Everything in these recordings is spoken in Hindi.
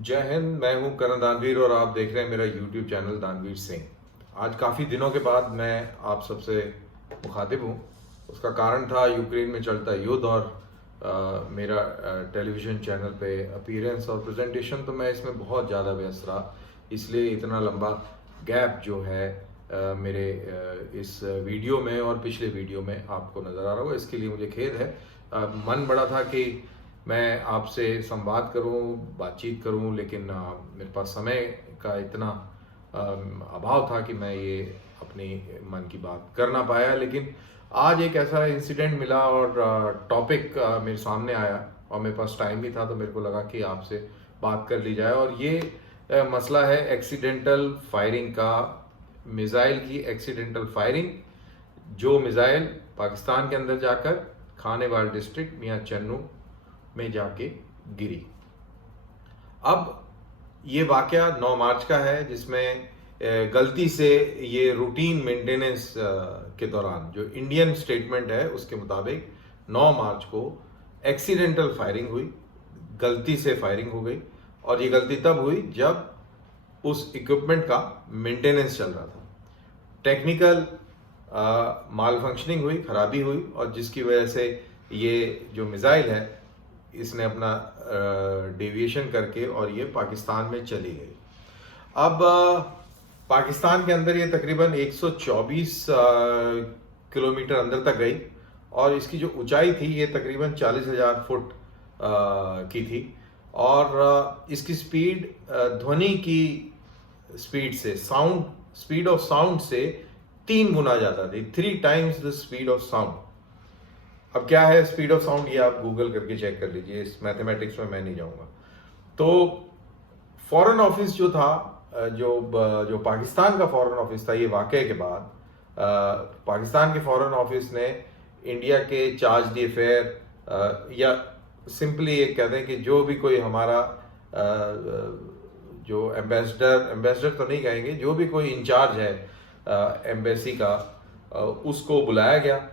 जय हिंद। मैं हूं करण दानवीर और आप देख रहे हैं मेरा यूट्यूब चैनल दानवीर सिंह। आज काफ़ी दिनों के बाद मैं आप सबसे मुखातिब हूं। उसका कारण था यूक्रेन में चलता युद्ध और मेरा टेलीविज़न चैनल पे अपीयरेंस और प्रेजेंटेशन, तो मैं इसमें बहुत ज़्यादा व्यस्त रहा, इसलिए इतना लंबा गैप जो है मेरे इस वीडियो में और पिछले वीडियो में आपको नज़र आ रहा होगा। इसके लिए मुझे खेद है। मन बड़ा था कि मैं आपसे संवाद करूं, बातचीत करूं, लेकिन मेरे पास समय का इतना अभाव था कि मैं ये अपनी मन की बात कर ना पाया। लेकिन आज एक ऐसा इंसिडेंट मिला और टॉपिक मेरे सामने आया और मेरे पास टाइम भी था, तो मेरे को लगा कि आपसे बात कर ली जाए। और ये मसला है एक्सीडेंटल फायरिंग का, मिसाइल की एक्सीडेंटल फायरिंग। जो मिसाइल पाकिस्तान के अंदर जाकर खानेवाल डिस्ट्रिक्ट मियां चन्नू में जाके गिरी। अब ये वाकया 9 मार्च का है, जिसमें गलती से ये रूटीन मेंटेनेंस के दौरान जो इंडियन स्टेटमेंट है उसके मुताबिक 9 मार्च को एक्सीडेंटल फायरिंग हुई, गलती से फायरिंग हो गई। और ये गलती तब हुई जब उस इक्विपमेंट का मेंटेनेंस चल रहा था। टेक्निकल माल फंक्शनिंग हुई, खराबी हुई, और जिसकी वजह से ये जो मिसाइल है इसने अपना डेविएशन करके और ये पाकिस्तान में चली गई। अब पाकिस्तान के अंदर ये तकरीबन 124 किलोमीटर अंदर तक गई और इसकी जो ऊंचाई थी ये तकरीबन 40,000 फुट की थी। और इसकी स्पीड ध्वनि की स्पीड से, स्पीड ऑफ साउंड से 3 गुना ज़्यादा थी, 3 times the speed of sound. अब क्या है स्पीड ऑफ साउंड, ये आप गूगल करके चेक कर लीजिए, इस मैथमेटिक्स में मैं नहीं जाऊंगा। तो फॉरेन ऑफिस जो था, जो पाकिस्तान का फॉरेन ऑफिस था, ये वाकये के बाद पाकिस्तान के फॉरेन ऑफिस ने इंडिया के चार्ज दी अफेयर, या सिंपली ये कहते हैं कि जो भी कोई हमारा जो एम्बेसडर तो नहीं कहेंगे, जो भी कोई इंचार्ज है एम्बेसी का, उसको बुलाया गया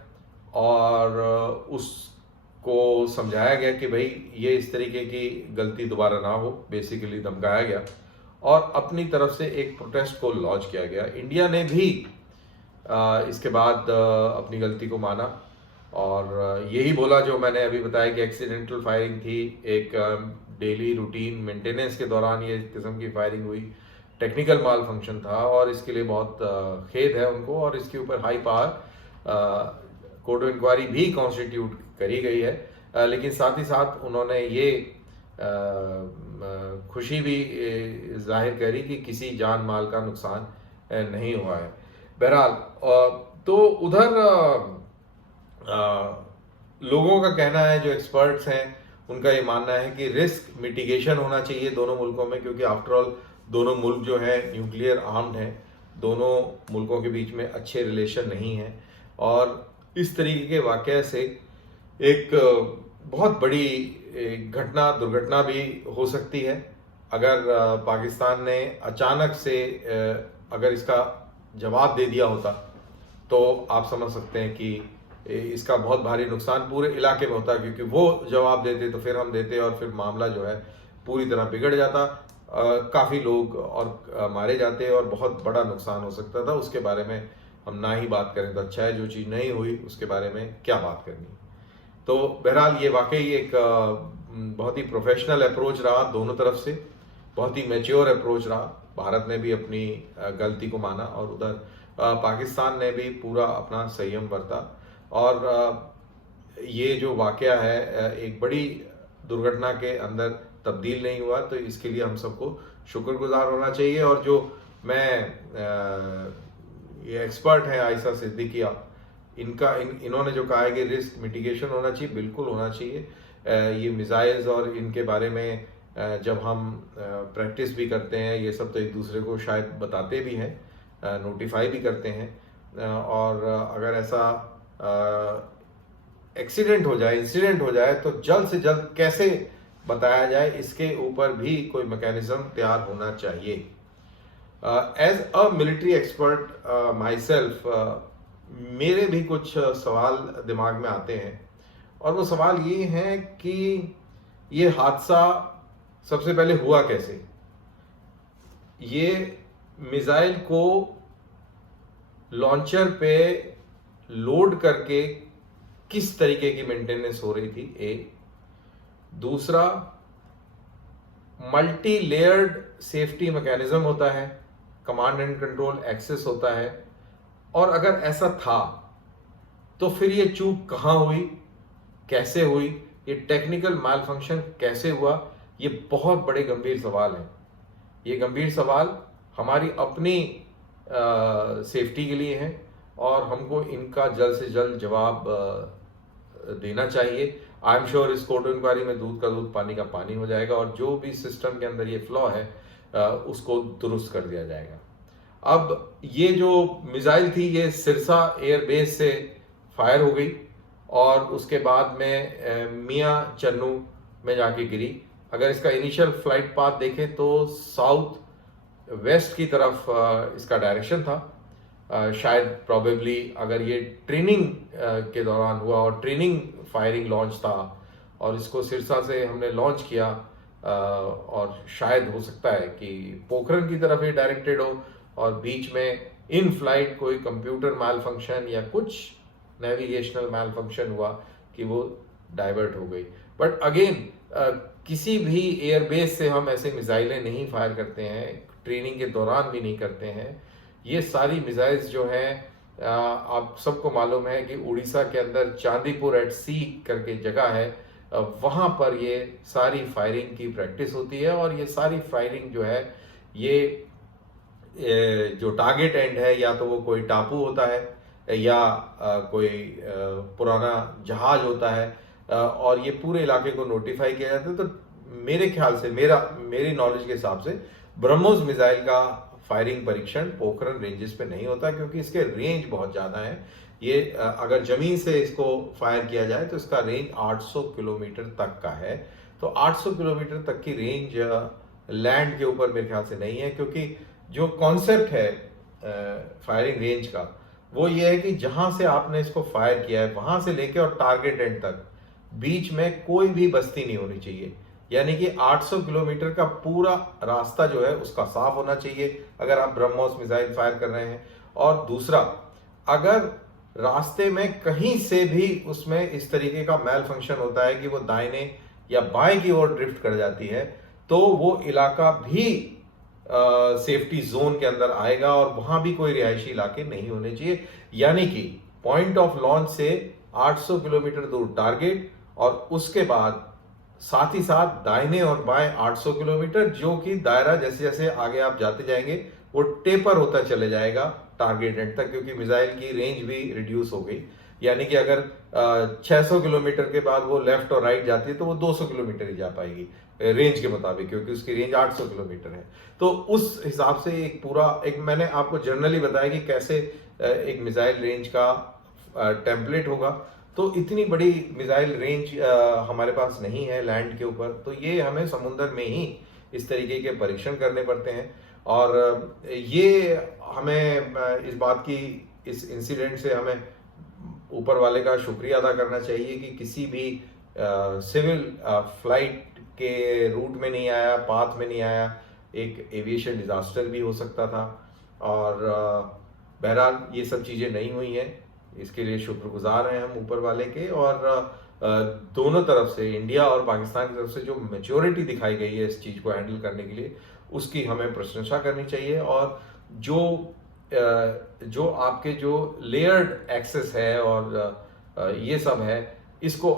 और उसको समझाया गया कि भाई ये इस तरीके की गलती दोबारा ना हो। बेसिकली धमकाया गया और अपनी तरफ से एक प्रोटेस्ट को लॉन्च किया गया। इंडिया ने भी इसके बाद अपनी गलती को माना और यही बोला जो मैंने अभी बताया कि एक्सीडेंटल फायरिंग थी, एक डेली रूटीन मेंटेनेंस के दौरान ये किस्म की फायरिंग हुई, टेक्निकल माल फंक्शन था और इसके लिए बहुत खेद है उनको। और इसके ऊपर high power court of inquiry भी कॉन्स्टिट्यूट करी गई है, लेकिन साथ ही साथ उन्होंने ये खुशी भी जाहिर करी कि किसी जान माल का नुकसान नहीं हुआ है। बहरहाल, तो उधर लोगों का कहना है, जो एक्सपर्ट्स हैं उनका ये मानना है कि रिस्क मिटिगेशन होना चाहिए दोनों मुल्कों में, क्योंकि आफ्टरऑल दोनों मुल्क जो है न्यूक्लियर आर्म्ड हैं, दोनों मुल्कों के बीच में अच्छे रिलेशन नहीं हैं। और इस तरीके के वाक़ये से एक बहुत बड़ी दुर्घटना भी हो सकती है। अगर पाकिस्तान ने अचानक से अगर इसका जवाब दे दिया होता तो आप समझ सकते हैं कि इसका बहुत भारी नुकसान पूरे इलाके में होता, क्योंकि वो जवाब देते तो फिर हम देते और फिर मामला जो है पूरी तरह बिगड़ जाता, काफ़ी लोग और मारे जाते और बहुत बड़ा नुकसान हो सकता था। उसके बारे में हम ना ही बात करें तो अच्छा है, जो चीज़ नहीं हुई उसके बारे में क्या बात करनी। तो बहरहाल ये वाकई एक बहुत ही प्रोफेशनल अप्रोच रहा दोनों तरफ से, बहुत ही मैच्योर अप्रोच रहा। भारत ने भी अपनी गलती को माना और उधर पाकिस्तान ने भी पूरा अपना संयम बरता। और ये जो वाकया है एक बड़ी दुर्घटना के अंदर तब्दील नहीं हुआ, तो इसके लिए हम सबको शुक्रगुजार होना चाहिए। और जो ये एक्सपर्ट है आयशा सिद्दीकिया, इन्होंने जो कहा है कि रिस्क मिटिगेशन होना चाहिए, बिल्कुल होना चाहिए। ये मिसाइल्स और इनके बारे में जब हम प्रैक्टिस भी करते हैं, ये सब तो एक दूसरे को शायद बताते भी हैं, नोटिफाई भी करते हैं। और अगर ऐसा एक्सीडेंट हो जाए, इंसिडेंट हो जाए, तो जल्द से जल्द कैसे बताया जाए, इसके ऊपर भी कोई मैकेनिज्म तैयार होना चाहिए। As a military expert myself, मेरे भी कुछ सवाल दिमाग में आते हैं और वो सवाल ये हैं कि ये हादसा सबसे पहले हुआ कैसे? ये मिसाइल को लॉन्चर पे लोड करके किस तरीके की मेंटेनेंस हो रही थी, ए। दूसरा, मल्टी लेयर्ड सेफ्टी मैकेनिज्म होता है, कमांड एंड कंट्रोल एक्सेस होता है, और अगर ऐसा था तो फिर ये चूक कहां हुई, कैसे हुई, ये टेक्निकल माल फंक्शन कैसे हुआ? ये बहुत बड़े गंभीर सवाल हैं। ये गंभीर सवाल हमारी अपनी सेफ्टी के लिए हैं और हमको इनका जल्द से जल्द जवाब देना चाहिए। आई एम श्योर इस कोर्ट इंक्वायरी में दूध का दूध पानी का पानी हो जाएगा और जो भी सिस्टम के अंदर ये फ्लॉ है उसको दुरुस्त कर दिया जाएगा। अब ये जो मिसाइल थी ये सिरसा एयरबेस से फायर हो गई और उसके बाद में मियां चन्नू में जाके गिरी। अगर इसका इनिशियल फ्लाइट पाथ देखें तो साउथ वेस्ट की तरफ इसका डायरेक्शन था। शायद प्रोबेबली अगर ये ट्रेनिंग के दौरान हुआ और ट्रेनिंग फायरिंग लॉन्च था और इसको सिरसा से हमने लॉन्च किया और शायद हो सकता है कि पोखरन की तरफ ये डायरेक्टेड हो और बीच में इन फ्लाइट कोई कंप्यूटर मैल फंक्शन या कुछ नेविगेशनल मैल फंक्शन हुआ कि वो डाइवर्ट हो गई। बट अगेन किसी भी एयरबेस से हम ऐसे मिसाइलें नहीं फायर करते हैं, ट्रेनिंग के दौरान भी नहीं करते हैं। ये सारी मिसाइल्स जो हैं आप सबको मालूम है कि उड़ीसा के अंदर चांदीपुर एट सी करके जगह है, वहाँ पर ये सारी फायरिंग की प्रैक्टिस होती है और ये सारी फायरिंग जो है ये जो टारगेट एंड है या तो वो कोई टापू होता है या कोई पुराना जहाज होता है और ये पूरे इलाके को नोटिफाई किया जाता है। तो मेरे ख्याल से मेरी नॉलेज के हिसाब से ब्रह्मोस मिसाइल का फायरिंग परीक्षण पोखरन रेंजेस पे नहीं होता क्योंकि इसके रेंज बहुत ज़्यादा है। ये अगर जमीन से इसको फायर किया जाए तो इसका रेंज 800 किलोमीटर तक का है। तो 800 किलोमीटर तक की रेंज लैंड के ऊपर मेरे ख्याल से नहीं है, क्योंकि जो कॉन्सेप्ट है फायरिंग रेंज का वो ये है कि जहां से आपने इसको फायर किया है वहां से लेके और टारगेट एंड तक बीच में कोई भी बस्ती नहीं होनी चाहिए। यानी कि 800 किलोमीटर का पूरा रास्ता जो है उसका साफ होना चाहिए अगर आप ब्रह्मोस मिसाइल फायर कर रहे हैं। और दूसरा, अगर रास्ते में कहीं से भी उसमें इस तरीके का मैल फंक्शन होता है कि वो दाहिने या बाएं की ओर ड्रिफ्ट कर जाती है तो वो इलाका भी सेफ्टी जोन के अंदर आएगा और वहां भी कोई रिहायशी इलाके नहीं होने चाहिए। यानी कि पॉइंट ऑफ लॉन्च से 800 किलोमीटर दूर टारगेट और उसके बाद साथ ही साथ दाहिने और बाएं 800 किलोमीटर, जो कि दायरा जैसे जैसे आगे आप जाते जाएंगे वो टेपर होता चले जाएगा टारगेट एंड तक, क्योंकि मिसाइल की रेंज भी रिड्यूस हो गई। यानी कि अगर 600 किलोमीटर के बाद वो लेफ्ट और राइट जाती है तो वो 200 किलोमीटर ही जा पाएगी रेंज के मुताबिक, क्योंकि उसकी रेंज 800 किलोमीटर है। तो उस हिसाब से एक पूरा मैंने आपको जनरली बताया कि कैसे एक मिसाइल रेंज का टेम्पलेट होगा। तो इतनी बड़ी मिसाइल रेंज हमारे पास नहीं है लैंड के ऊपर, तो ये हमें समुद्र में ही इस तरीके के परीक्षण करने पड़ते हैं। और ये हमें इस बात की, इस इंसिडेंट से हमें ऊपर वाले का शुक्रिया अदा करना चाहिए कि किसी भी सिविल फ्लाइट के रूट में नहीं आया, पाथ में नहीं आया। एक एविएशन डिजास्टर भी हो सकता था और बहरहाल ये सब चीज़ें नहीं हुई हैं, इसके लिए शुक्रगुजार हैं हम ऊपर वाले के। और दोनों तरफ से, इंडिया और पाकिस्तान की तरफ से जो मैच्योरिटी दिखाई गई है इस चीज़ को हैंडल करने के लिए, उसकी हमें प्रशंसा करनी चाहिए। और जो आपके जो लेयर्ड एक्सेस है और ये सब है, इसको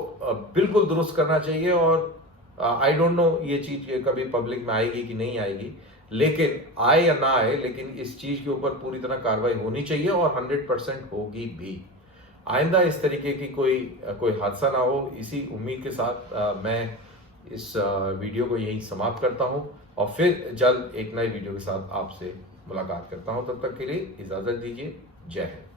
बिल्कुल दुरुस्त करना चाहिए। और आई डोंट नो ये चीज़ कभी पब्लिक में आएगी कि नहीं आएगी, लेकिन आए या ना आए, लेकिन इस चीज़ के ऊपर पूरी तरह कार्रवाई होनी चाहिए और 100% होगी भी। आइंदा इस तरीके की कोई हादसा ना हो, इसी उम्मीद के साथ मैं इस वीडियो को यहीं समाप्त करता हूं और फिर जल्द एक नए वीडियो के साथ आपसे मुलाकात करता हूं। तब तक के लिए इजाज़त दीजिए। जय हिंद।